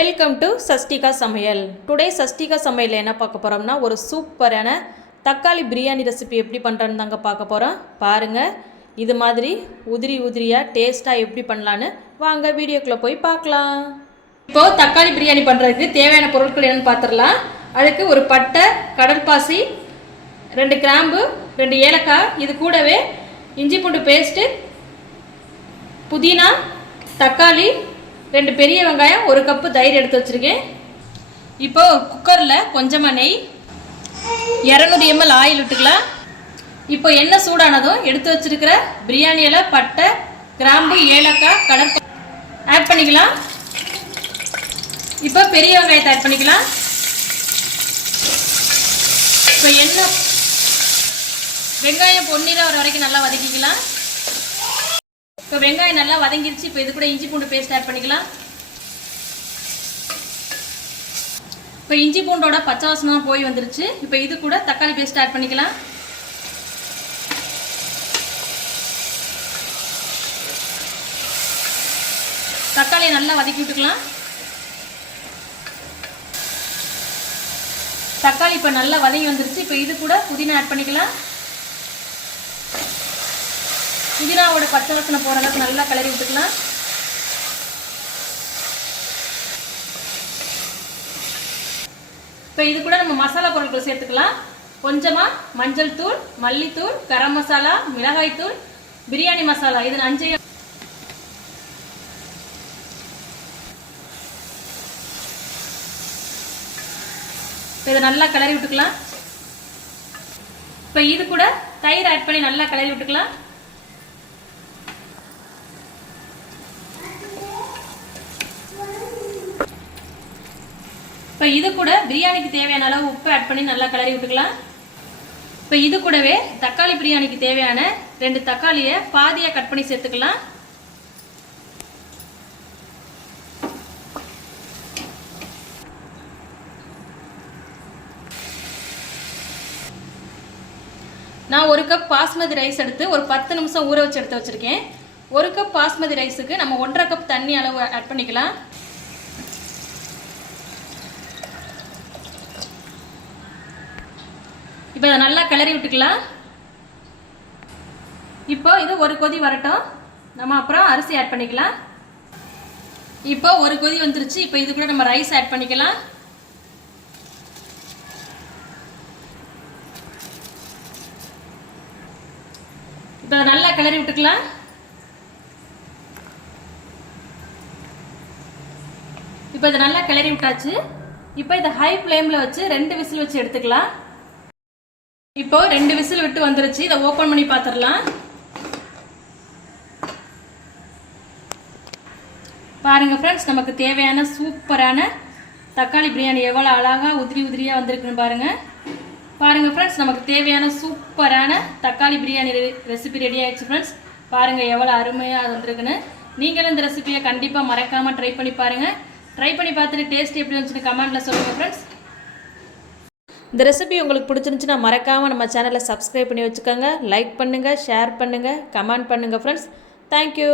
Welcome to Shashtika சமையல். Today Shashtika சமையல் என்ன பார்க்க போகிறோம்னா ஒரு சூப்பரான தக்காளி பிரியாணி ரெசிபி எப்படி பண்ணுறேன்னு தாங்க பார்க்க போகிறோம். பாருங்கள், இது மாதிரி உதிரியாக டேஸ்ட்டாக எப்படி பண்ணலான்னு வாங்க வீடியோக்குள்ளே போய் பார்க்கலாம். இப்போது தக்காளி பிரியாணி பண்ணுறதுக்கு தேவையான பொருட்கள் என்னென்னு பார்த்துடலாம். அதுக்கு ஒரு பட்டை, கடற்பாசி, 2 கிராம்பு, 2 ஏலக்காய், இது கூடவே இஞ்சி பூண்டு பேஸ்ட்டு, புதினா, தக்காளி, 2 பெரிய வெங்காயம், 1 கப்பு தயிர் எடுத்து வச்சுருக்கேன். இப்போ குக்கரில் கொஞ்சமாக நெய், 200 ml ஆயில் விட்டுக்கலாம். இப்போ எண்ணெய் சூடானதும் எடுத்து வச்சிருக்கிற பிரியாணி இலை, பட்டை, கிராம்பு, ஏலக்காய், கடற்பா ஆட் பண்ணிக்கலாம். இப்போ பெரிய வெங்காயத்தை ஆட் பண்ணிக்கலாம். இப்போ எண்ணெய் வெங்காயம் பொன்னிறம் வர வரைக்கும் நல்லா வதக்கிக்கலாம். இப்போ வெங்காயம் நல்லா வதங்கிருச்சு. இப்போ இது கூட இஞ்சி பூண்டு பேஸ்ட் ஆட் பண்ணிக்கலாம். இப்போ இஞ்சி பூண்டோட பச்சை வாசனை போய் வந்துருச்சு. இப்போ இது கூட தக்காளி பேஸ்ட் ஆட் பண்ணிக்கலாம். தக்காளியை நல்லா வதக்கி விட்டுக்கலாம். தக்காளி இப்போ நல்லா வதங்கி வந்துருச்சு. இப்போ இது கூட புதினா ஆட் பண்ணிக்கலாம். புதினாவோட பச்சை வாசனை போகிற அளவுக்கு நல்லா கிளறி விட்டுக்கலாம். இப்போ இது கூட நம்ம மசாலா பொருட்கள் சேர்த்துக்கலாம். கொஞ்சமாக மஞ்சள் தூள், மல்லித்தூள், கரம் மசாலா, மிளகாய் தூள், பிரியாணி மசாலா, இது 5 இதை நல்லா கிளறி விட்டுக்கலாம். இப்போ இது கூட தயிர் ஆட் பண்ணி நல்லா கிளறி விட்டுக்கலாம். இப்போ இது கூட பிரியாணிக்கு தேவையான அளவு உப்பு ஆட் பண்ணி நல்லா கிளறி விட்டுக்கலாம். இப்போ இது கூடவே தக்காளி பிரியாணிக்கு தேவையான 2 தக்காளியை பாதியாக கட் பண்ணி சேர்த்துக்கலாம். நான் 1 கப் பாஸ்மதி ரைஸ் எடுத்து ஒரு 10 நிமிஷம் ஊற வச்சு எடுத்து வச்சுருக்கேன். 1 கப் பாஸ்மதி ரைஸுக்கு நம்ம 1.5 கப் தண்ணி அளவு ஆட் பண்ணிக்கலாம். இப்போ இதை நல்லா கிளறி விட்டுக்கலாம். இப்போ இது ஒரு கொதி வரட்டும், நம்ம அப்புறம் அரிசி ஆட் பண்ணிக்கலாம். இப்போ ஒரு கொதி வந்துருச்சு. இப்போ இது கூட நம்ம ரைஸ் ஆட் பண்ணிக்கலாம். இப்போ நல்லா கிளறி விட்டுக்கலாம். இப்போ இதை நல்லா கிளறி விட்டாச்சு. இப்போ இதை ஹை ஃப்ளேமில் வச்சு 2 விசில் வச்சு எடுத்துக்கலாம். இப்போ 2 விசில் விட்டு வந்துருச்சு. இதை ஓப்பன் பண்ணி பார்த்துடலாம். பாருங்க ஃப்ரெண்ட்ஸ், நமக்கு தேவையான சூப்பரான தக்காளி பிரியாணி எவ்வளோ அழகாக உதிரியாக வந்திருக்குன்னு பாருங்க. பாருங்க ஃப்ரெண்ட்ஸ், நமக்கு தேவையான சூப்பரான தக்காளி பிரியாணி ரெசிபி ரெடி ஆயிடுச்சு ஃப்ரெண்ட்ஸ். பாருங்க எவ்வளோ அருமையாக வந்திருக்குன்னு. நீங்களும் இந்த ரெசிபியை கண்டிப்பாக மறக்காமல் ட்ரை பண்ணி பாருங்க. ட்ரை பண்ணி பார்த்துட்டு டேஸ்ட் எப்படி வந்துச்சுன்னு கமெண்ட்ல சொல்லுங்க ஃப்ரெண்ட்ஸ். இந்த ரெசிபி உங்களுக்கு பிடிச்சிருந்துச்சுன்னா மறக்காமல் நம்ம சேனலை சப்ஸ்கிரைப் பண்ணி வச்சுக்கோங்க. லைக் பண்ணுங்கள், ஷேர் பண்ணுங்கள், கமெண்ட் பண்ணுங்கள் ஃப்ரெண்ட்ஸ். தேங்க்யூ.